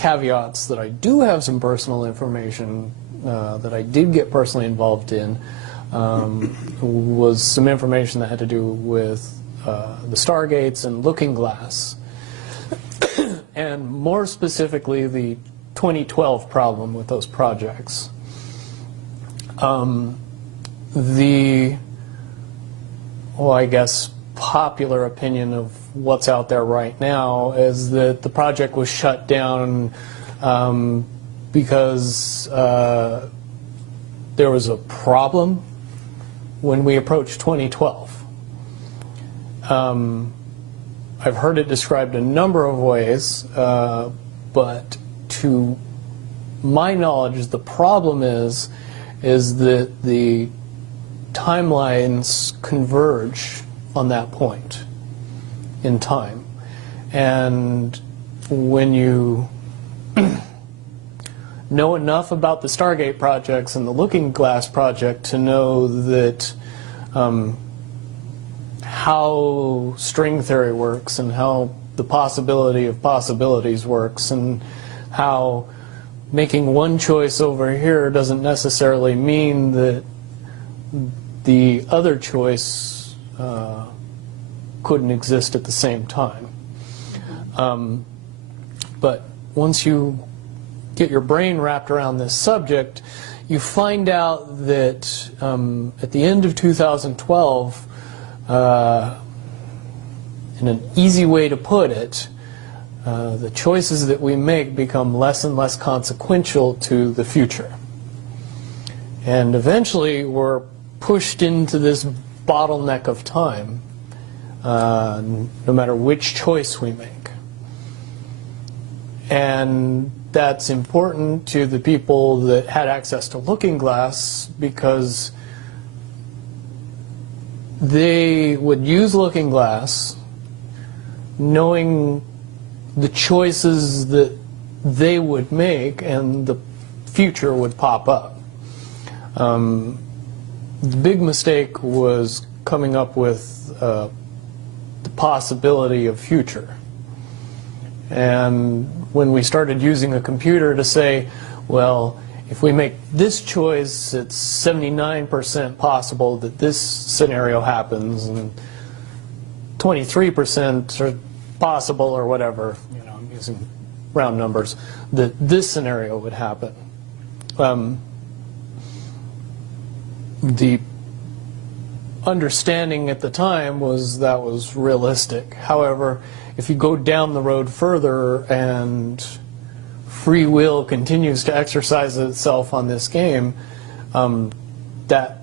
caveats that I do have some personal information that I did get personally involved in was some information that had to do with the Stargates and Looking Glass, and more specifically the 2012 problem with those projects. I guess, popular opinion of what's out there right now is that the project was shut down because there was a problem when we approached 2012. I've heard it described a number of ways, but to my knowledge, the problem is that the timelines converge on that point in time. And when you know enough about the Stargate projects and the Looking Glass project to know that how string theory works and how the possibility of possibilities works and how making one choice over here doesn't necessarily mean that the other choice couldn't exist at the same time. But once you get your brain wrapped around this subject, you find out that at the end of 2012, in an easy way to put it, the choices that we make become less and less consequential to the future. And eventually we're pushed into this bottleneck of time, no matter which choice we make. And that's important to the people that had access to Looking Glass, because they would use Looking Glass knowing the choices that they would make and the future would pop up. The big mistake was coming up with the possibility of future. And when we started using a computer to say, well, if we make this choice, it's 79% possible that this scenario happens, and 23% are possible, or whatever, you know, I'm using round numbers, that this scenario would happen. The understanding at the time was that was realistic. However, if you go down the road further and free will continues to exercise itself on this game, that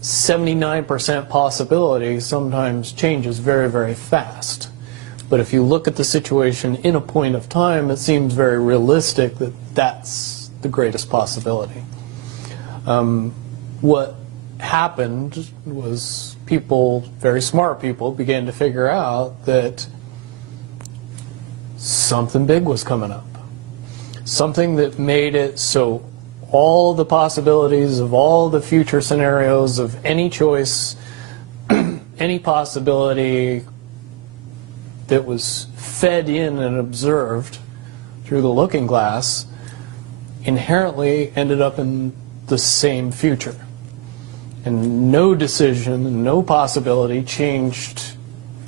79% possibility sometimes changes very, very fast. But if you look at the situation in a point of time, it seems very realistic that that's the greatest possibility. What happened was people, very smart people, began to figure out that something big was coming up. Something that made it so all the possibilities of all the future scenarios of any choice, any possibility that was fed in and observed through the Looking Glass inherently ended up in the same future. And no decision, no possibility changed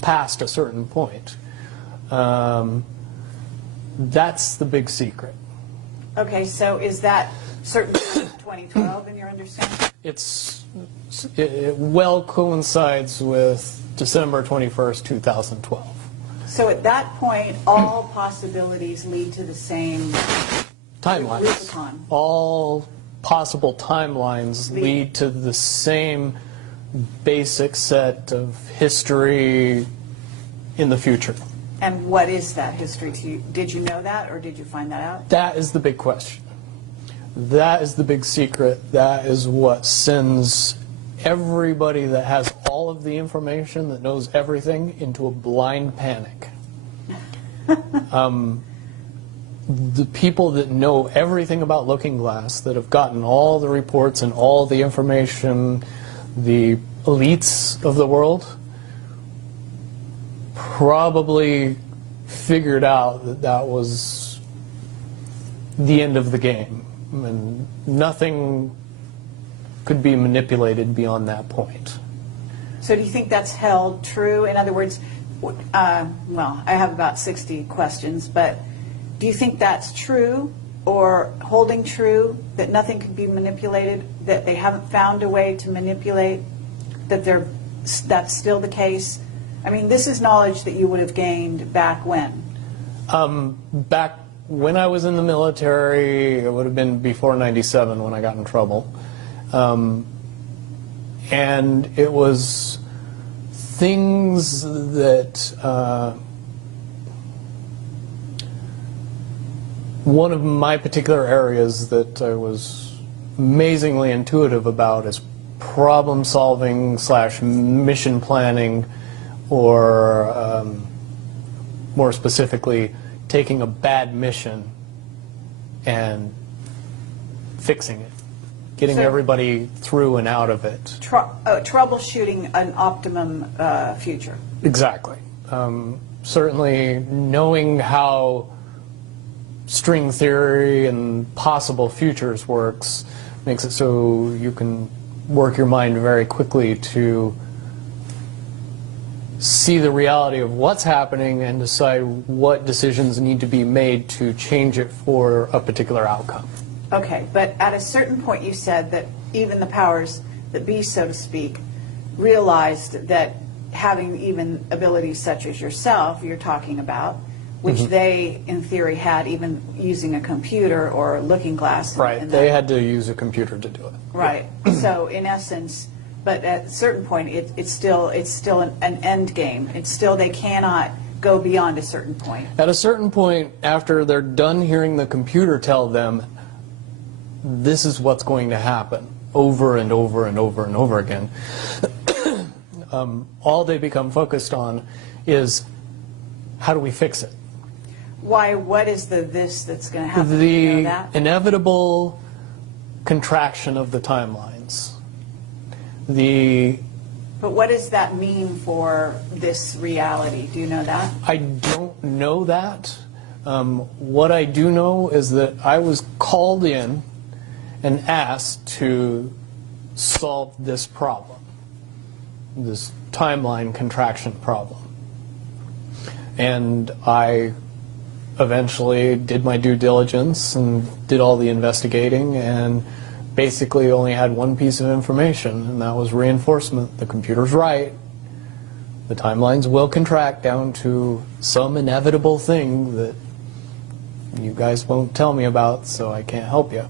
past a certain point. That's the big secret. Okay, so is that certain 2012 in your understanding? It well coincides with December 21st, 2012. So at that point, all possibilities lead to the same timelines. Rubicon. All possible timelines lead to the same basic set of history in the future. And what is that history to you? Did you know that, or did you find that out? That is the big question. That is the big secret. That is what sends everybody that has all of the information, that knows everything, into a blind panic. The people that know everything about Looking Glass, that have gotten all the reports and all the information, the elites of the world, probably figured out that that was the end of the game, and nothing could be manipulated beyond that point. So do you think that's held true? In other words, well, I have about 60 questions, but do you think that's true or holding true, that nothing could be manipulated, that they haven't found a way to manipulate, that that's still the case? I mean, this is knowledge that you would have gained back when? Back when I was in the military, it would have been before '97 when I got in trouble. And it was things that one of my particular areas that I was amazingly intuitive about is problem solving / mission planning, or more specifically, taking a bad mission and fixing it, getting everybody through and out of it. Troubleshooting an optimum future. Exactly. Certainly knowing how string theory and possible futures works makes it so you can work your mind very quickly to see the reality of what's happening and decide what decisions need to be made to change it for a particular outcome. Okay, but at a certain point you said that even the powers that be, so to speak, realized that having even abilities such as yourself, you're talking about, which they, in theory, had even using a computer or looking glass. Right, they had to use a computer to do it. Right, so in essence, but at a certain point, it's still an end game. It's still, they cannot go beyond a certain point. At a certain point, after they're done hearing the computer tell them, this is what's going to happen, over and over and over and over again, all they become focused on is, how do we fix it? Why? What is this that's going to happen? The You know that? inevitable contraction of the timelines. But what does that mean for this reality? Do you know that? I don't know that. What I do know is that I was called in and asked to solve this problem, this timeline contraction problem. And I eventually did my due diligence and did all the investigating, and basically only had one piece of information, and that was reinforcement. The computer's right. The timelines will contract down to some inevitable thing that you guys won't tell me about, so I can't help you.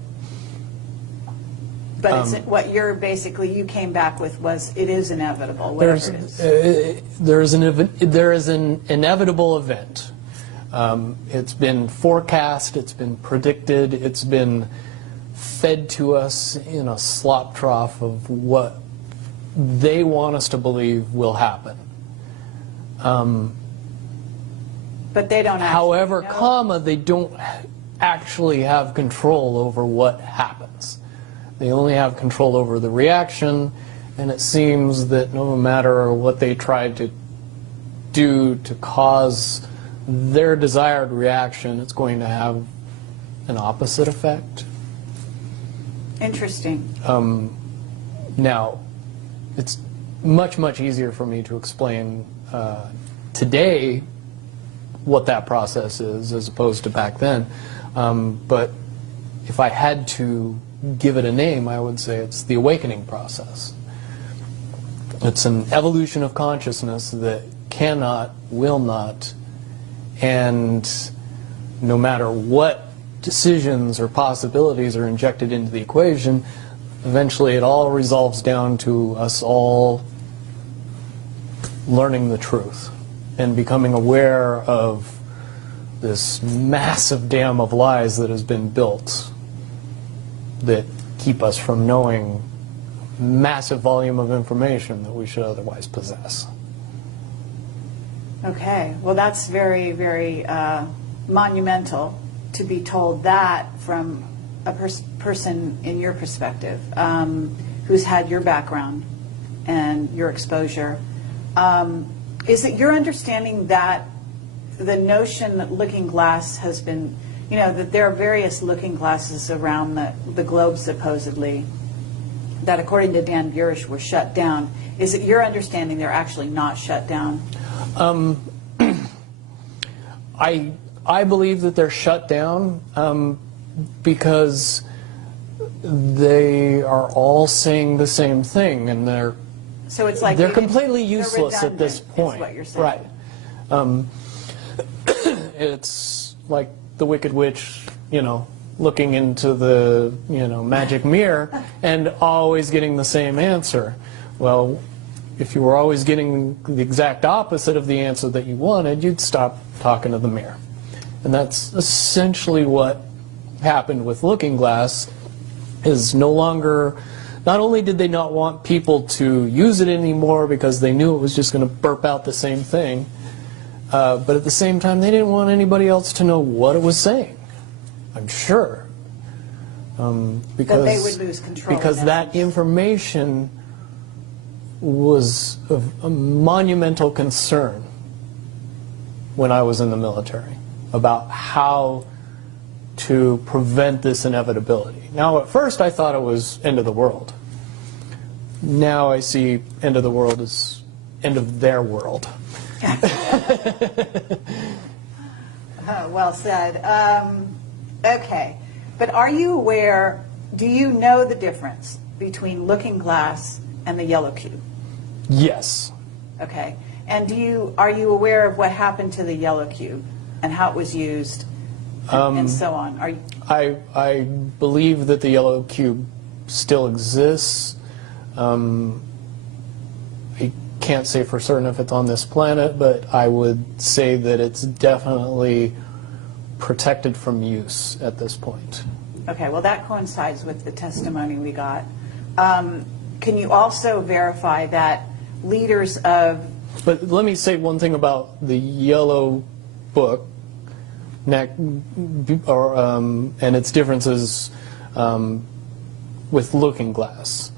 But it's, what you're basically, you came back with was, it is inevitable, whatever it is. There is an inevitable event. It's been forecast, it's been predicted, it's been fed to us in a slop trough of what they want us to believe will happen. But they don't actually However, know. they don't actually have control over what happens. They only have control over the reaction, and it seems that no matter what they try to do to cause their desired reaction, it's going to have an opposite effect. Interesting. Now, it's much, much easier for me to explain today what that process is as opposed to back then. But if I had to give it a name, I would say it's the awakening process. It's an evolution of consciousness that cannot, will not, and no matter what decisions or possibilities are injected into the equation, eventually it all resolves down to us all learning the truth and becoming aware of this massive dam of lies that has been built that keep us from knowing massive volume of information that we should otherwise possess. Okay, well that's very, very monumental to be told that from a person in your perspective, who's had your background and your exposure. Is it your understanding that the notion that Looking Glass has been you know, that there are various looking glasses around the globe, supposedly, that according to Dan Burish were shut down. Is it your understanding they're actually not shut down? I believe that they're shut down because they are all saying the same thing, and they're So it's like they're completely useless at this redundant, point. is what you're saying. Right. It's like the Wicked Witch, you know, looking into the, you know, magic mirror and always getting the same answer. Well, if you were always getting the exact opposite of the answer that you wanted, you'd stop talking to the mirror. And that's essentially what happened with Looking Glass, is no longer, not only did they not want people to use it anymore because they knew it was just going to burp out the same thing, but at the same time they didn't want anybody else to know what it was saying, I'm sure. Because they would lose control. Because that information was of a monumental concern when I was in the military about how to prevent this inevitability. Now, at first I thought it was end of the world. Now I see end of the world as end of their world. Well said. Okay. But are you aware, do you know the difference between Looking Glass and the yellow cube? Yes. Okay. And are you aware of what happened to the yellow cube and how it was used and so on? I believe that the yellow cube still exists. I can't say for certain if it's on this planet, but I would say that it's definitely protected from use at this point. Okay, well that coincides with the testimony we got. Can you also verify that leaders of... But let me say one thing about the yellow book and its differences with Looking Glass.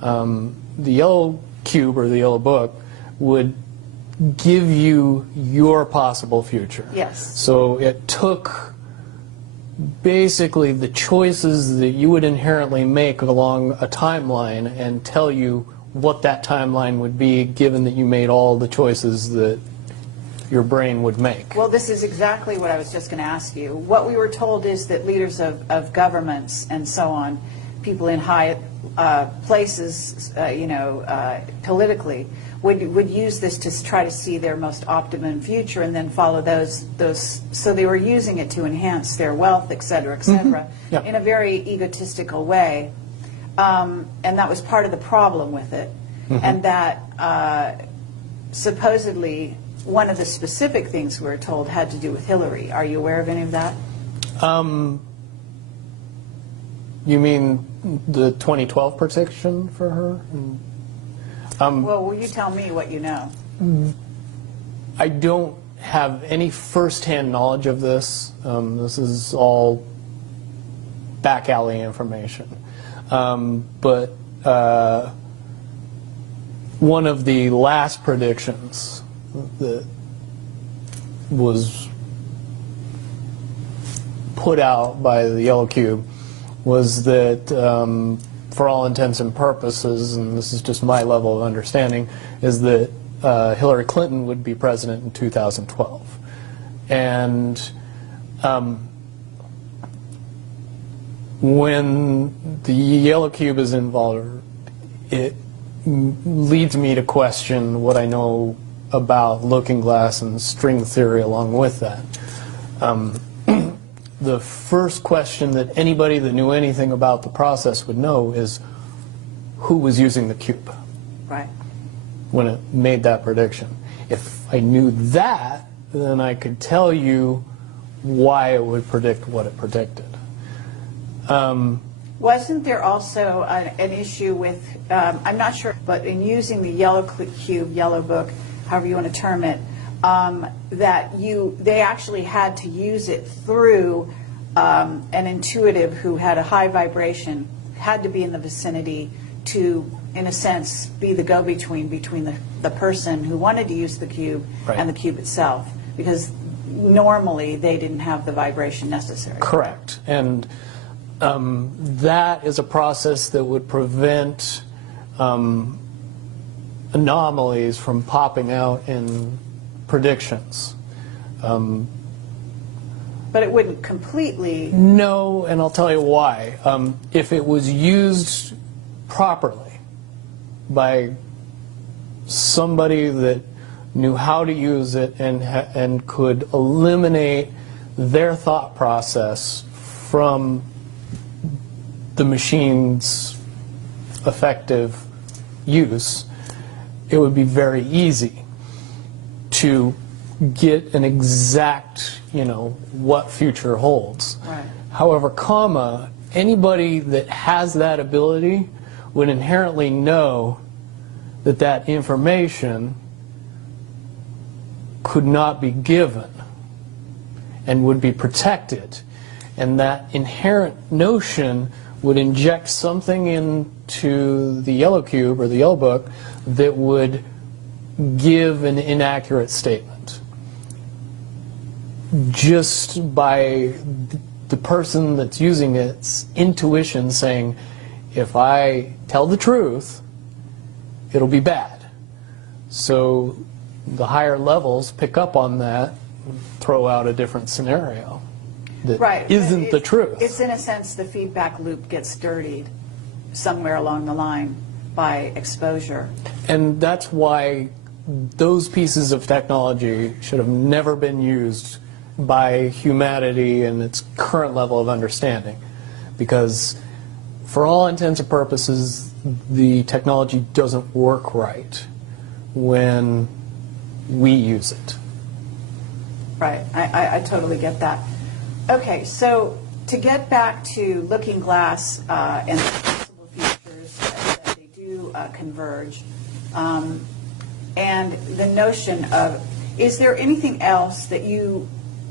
The yellow cube or the yellow book would give you your possible future. Yes. So it took basically the choices that you would inherently make along a timeline and tell you what that timeline would be, given that you made all the choices that your brain would make. Well, this is exactly what I was just going to ask you. What we were told is that leaders of governments and so on, people in high places, politically, would use this to try to see their most optimum future and then follow those. So they were using it to enhance their wealth, et cetera, Yeah. in a very egotistical way. And that was part of the problem with it. And that supposedly one of the specific things we were told had to do with Hillary. Are you aware of any of that? You mean the 2012 prediction for her? Well, will you tell me what you know? I don't have any first-hand knowledge of this. This is all back alley information. But one of the last predictions that was put out by the Yellow Cube was that, for all intents and purposes, and this is just my level of understanding, is that Hillary Clinton would be president in 2012. And when the Yellow Cube is involved, it leads me to question what I know about Looking Glass and string theory along with that. The first question that anybody that knew anything about the process would know is who was using the cube Right. when it made that prediction. If I knew that, then I could tell you why it would predict what it predicted. Wasn't there also an issue with, I'm not sure, but in using the Yellow Cube, Yellow Book, however you want to term it, that they actually had to use it through an intuitive who had a high vibration, had to be in the vicinity to, in a sense, be the go-between between the person who wanted to use the cube Right. and the cube itself, because normally they didn't have the vibration necessary. Correct. And that is a process that would prevent anomalies from popping out in predictions. But it wouldn't completely... No, and I'll tell you why. If it was used properly by somebody that knew how to use it and could eliminate their thought process from the machine's effective use, it would be very easy to get an exact, what future holds. Right. However, anybody that has that ability would inherently know that that information could not be given and would be protected. And that inherent notion would inject something into the yellow cube or the yellow book that would give an inaccurate statement. Just by the person that's using its intuition saying, if I tell the truth, it'll be bad. So the higher levels pick up on that, throw out a different scenario that isn't the truth. It's in a sense the feedback loop gets dirtied somewhere along the line by exposure. And that's why those pieces of technology should have never been used by humanity in its current level of understanding. Because for all intents and purposes, the technology doesn't work right when we use it. Right, I totally get that. Okay, so to get back to Looking Glass and the possible futures that they do converge, and the notion of, is there anything else that you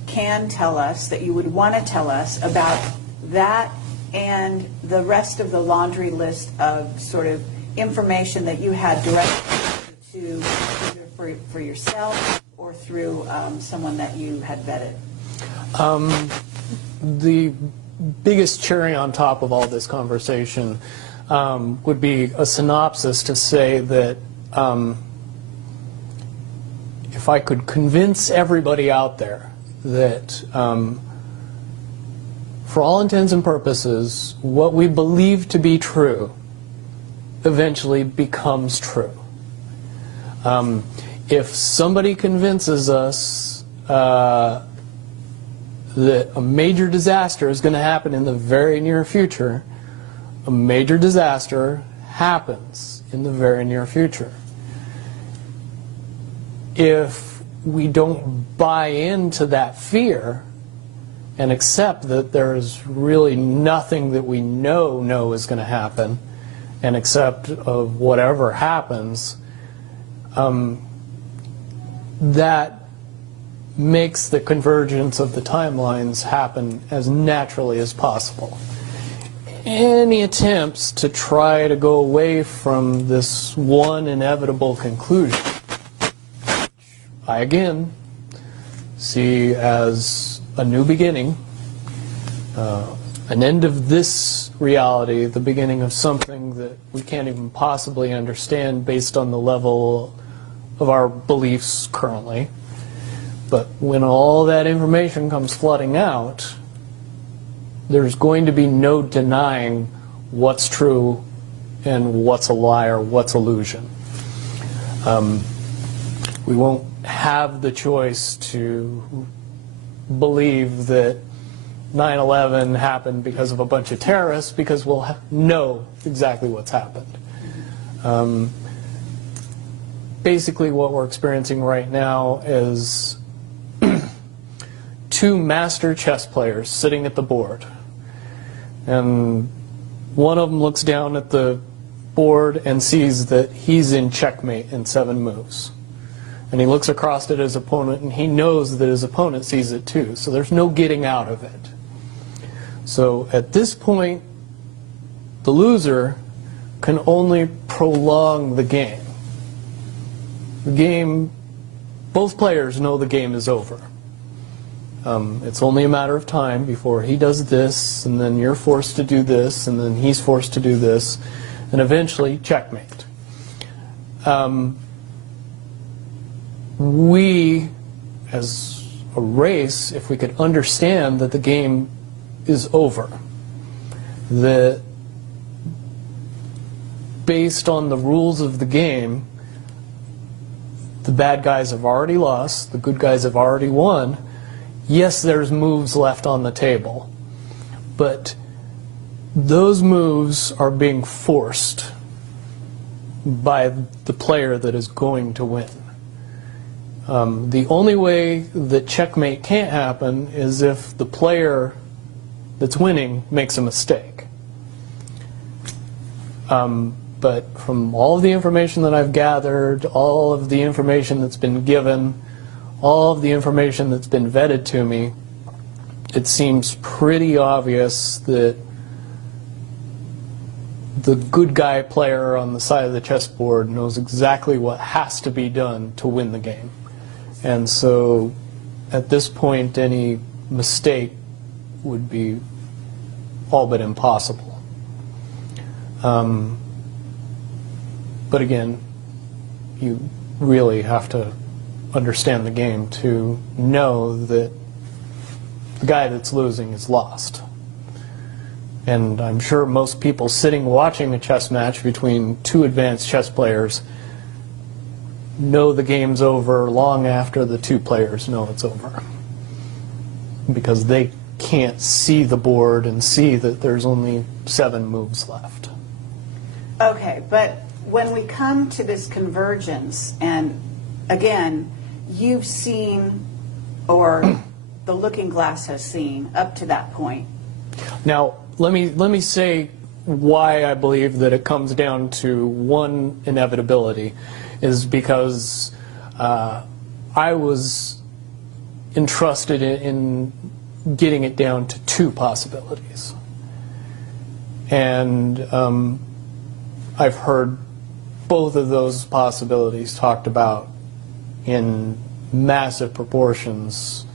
can tell us, that you would want to tell us about that and the rest of the laundry list of sort of information that you had directly to either for yourself or through someone that you had vetted? The biggest cherry on top of all this conversation would be a synopsis to say that if I could convince everybody out there that for all intents and purposes, what we believe to be true eventually becomes true. If somebody convinces us that a major disaster is going to happen in the very near future, a major disaster happens in the very near future. If we don't buy into that fear and accept that there's really nothing that we know is going to happen, and accept of whatever happens, that makes the convergence of the timelines happen as naturally as possible. Any attempts to try to go away from this one inevitable conclusion, I again see as a new beginning, an end of this reality, the beginning of something that we can't even possibly understand based on the level of our beliefs currently. But when all that information comes flooding out, there's going to be no denying what's true and what's a lie or what's illusion. We won't have the choice to believe that 9/11 happened because of a bunch of terrorists, because we'll know exactly what's happened. Basically what we're experiencing right now is two master chess players sitting at the board. And one of them looks down at the board and sees that he's in checkmate in 7 moves. And he looks across at his opponent and he knows that his opponent sees it too. So there's no getting out of it. So at this point, the loser can only prolong the game. The game, both players know the game is over. It's only a matter of time before he does this, and then you're forced to do this, and then he's forced to do this, and eventually checkmate. We, as a race, if we could understand that the game is over, that based on the rules of the game, the bad guys have already lost, the good guys have already won. Yes, there's moves left on the table, but those moves are being forced by the player that is going to win. The only way that checkmate can't happen is if the player that's winning makes a mistake. But from all of the information that I've gathered, all of the information that's been given, all of the information that's been vetted to me, it seems pretty obvious that the good guy player on the side of the chessboard knows exactly what has to be done to win the game. And so at this point, any mistake would be all but impossible. But again, you really have to understand the game to know that the guy that's losing is lost. And I'm sure most people sitting watching a chess match between two advanced chess players know the game's over long after the two players know it's over, because they can't see the board and see that there's only 7 moves left. Okay, but when we come to this convergence, and again, you've seen, or the looking glass has seen, up to that point. Now, let me say why I believe that it comes down to one inevitability, is because I was entrusted in getting it down to 2 possibilities. And I've heard both of those possibilities talked about in massive proportions,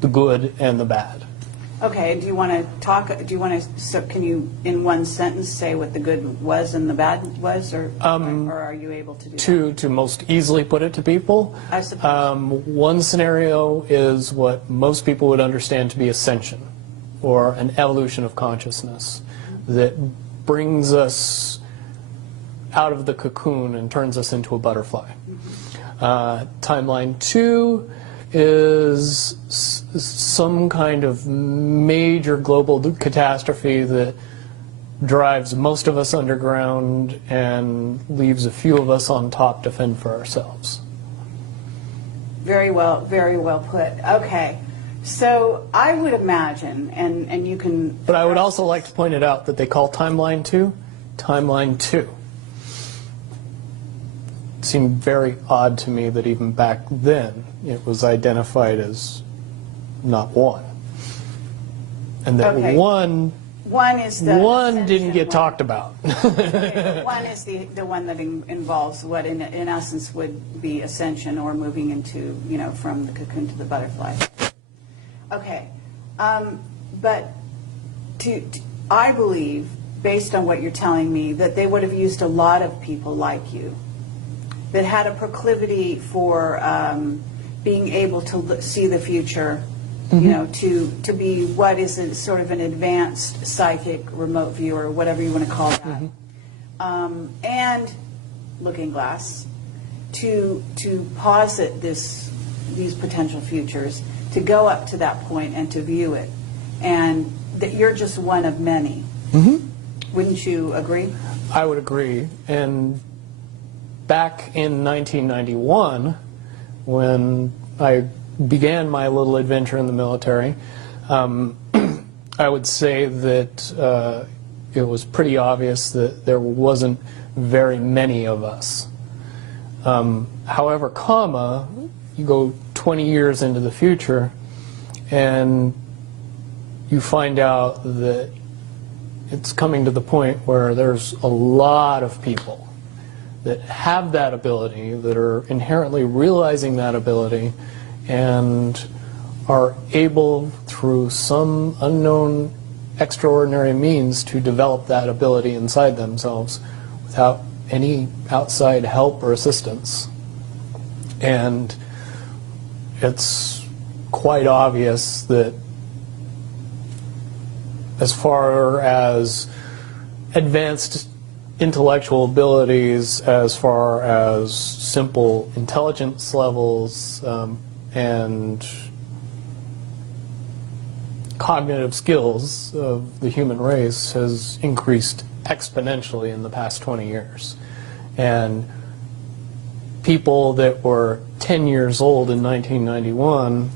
the good and the bad. Okay, do you want to talk, so can you in one sentence say what the good was and the bad was, or are you able to do that? To most easily put it to people, I suppose. One scenario is what most people would understand to be ascension, or an evolution of consciousness that brings us out of the cocoon and turns us into a butterfly. Timeline 2 is some kind of major global catastrophe that drives most of us underground and leaves a few of us on top to fend for ourselves. Very well put. Okay, so I would imagine, and you can... But I would also like to point it out that they call Timeline 2, Timeline 2. It seemed very odd to me that even back then it was identified as not 1. And that Okay. one is the didn't ascension get one. talked about. Okay, 1 is the one that involves what in essence would be ascension, or moving into, from the cocoon to the butterfly. Okay, but I believe, based on what you're telling me, that they would have used a lot of people like you that had a proclivity for being able to see the future, to be what is sort of an advanced psychic remote viewer, whatever you want to call that, and looking glass, to posit these potential futures, to go up to that point and to view it, and that you're just one of many. Wouldn't you agree? I would agree. And back in 1991, when I began my little adventure in the military, I would say that it was pretty obvious that there wasn't very many of us. However, you go 20 years into the future and you find out that it's coming to the point where there's a lot of people that have that ability, that are inherently realizing that ability, and are able, through some unknown extraordinary means, to develop that ability inside themselves without any outside help or assistance. And it's quite obvious that as far as advanced intellectual abilities, as far as simple intelligence levels, and cognitive skills of the human race has increased exponentially in the past 20 years. And people that were 10 years old in 1991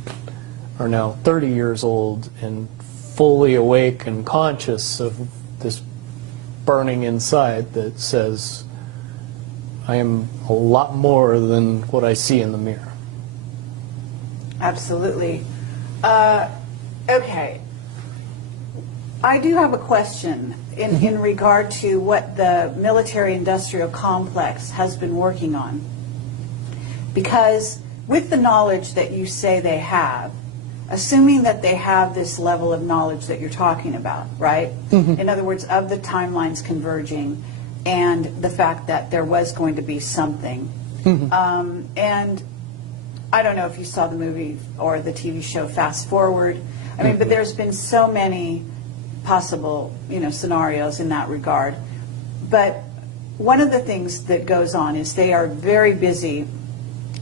are now 30 years old and fully awake and conscious of this burning inside that says, I am a lot more than what I see in the mirror. Absolutely. Okay. I do have a question in regard to what the military-industrial complex has been working on. Because with the knowledge that you say they have, assuming that they have this level of knowledge that you're talking about, right? Mm-hmm. In other words, of the timelines converging and the fact that there was going to be something. Mm-hmm. And I don't know if you saw the movie or the TV show Fast Forward. I mean, but there's been so many possible, scenarios in that regard. But one of the things that goes on is they are very busy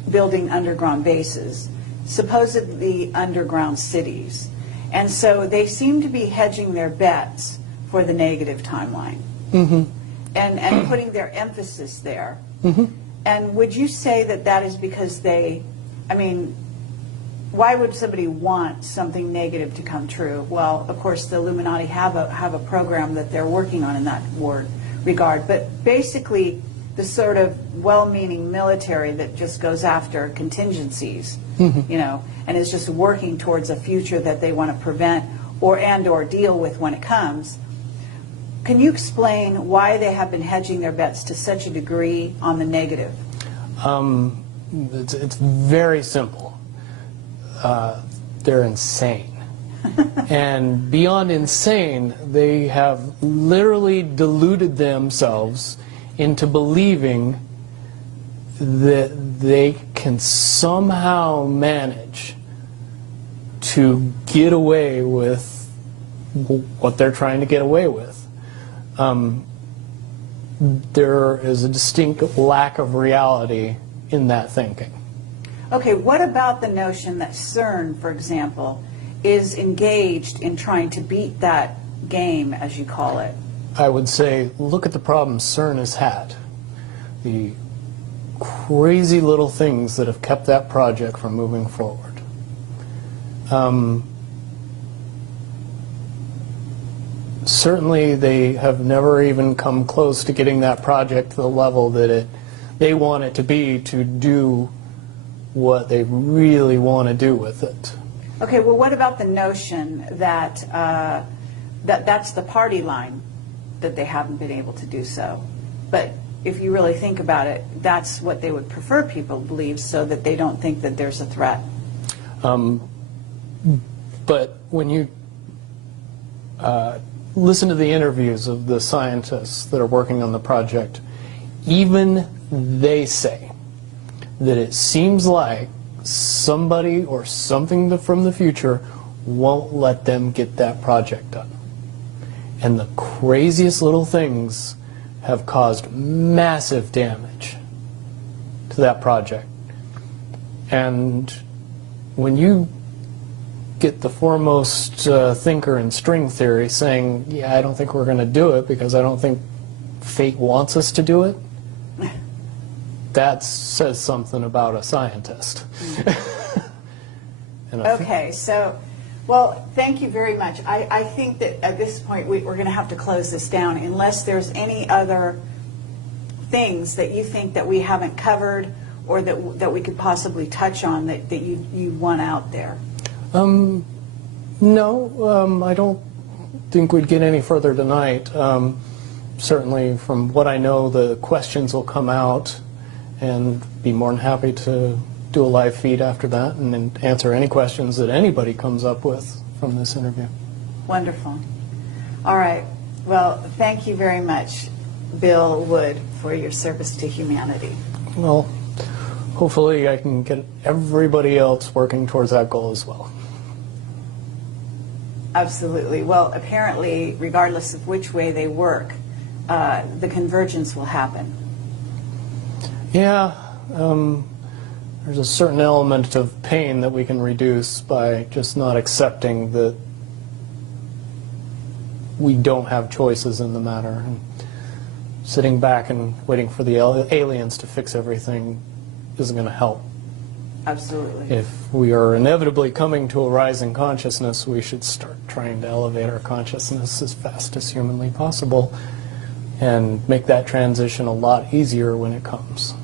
building underground bases, supposedly underground cities. And so they seem to be hedging their bets for the negative timeline. Mm-hmm. and putting their emphasis there. Mm-hmm. And would you say that that is because why would somebody want something negative to come true? Well, of course, the Illuminati have a program that they're working on in that regard. But basically, the sort of well-meaning military that just goes after contingencies, mm-hmm. And is just working towards a future that they want to prevent or deal with when it comes. Can you explain why they have been hedging their bets to such a degree on the negative? It's very simple. They're insane. And beyond insane, they have literally deluded themselves into believing that they can somehow manage to get away with what they're trying to get away with. There is a distinct lack of reality in that thinking. Okay, what about the notion that CERN, for example, is engaged in trying to beat that game, as you call it? I would say, look at the problems CERN has had. The crazy little things that have kept that project from moving forward. Certainly they have never even come close to getting that project to the level that they want it to be to do what they really want to do with it. Okay, well, what about the notion that that's the party line, that they haven't been able to do so? But if you really think about it, that's what they would prefer people to believe, so that they don't think that there's a threat. But when you listen to the interviews of the scientists that are working on the project, even they say that it seems like somebody or something from the future won't let them get that project done. And the craziest little things have caused massive damage to that project. And when you get the foremost thinker in string theory saying, yeah, I don't think we're going to do it because I don't think fate wants us to do it, that says something about a scientist. Okay, so, well, thank you very much. I think that at this point we're going to have to close this down unless there's any other things that you think that we haven't covered or that we could possibly touch on that you want out there. No, I don't think we'd get any further tonight. Certainly, from what I know, the questions will come out, and be more than happy to do a live feed after that and then answer any questions that anybody comes up with from this interview. Wonderful. All right. Well, thank you very much, Bill Wood, for your service to humanity. Well, hopefully I can get everybody else working towards that goal as well. Absolutely. Well, apparently, regardless of which way they work, the convergence will happen. Yeah, there's a certain element of pain that we can reduce by just not accepting that we don't have choices in the matter. And sitting back and waiting for the aliens to fix everything isn't going to help. Absolutely. If we are inevitably coming to a rising consciousness, we should start trying to elevate our consciousness as fast as humanly possible and make that transition a lot easier when it comes.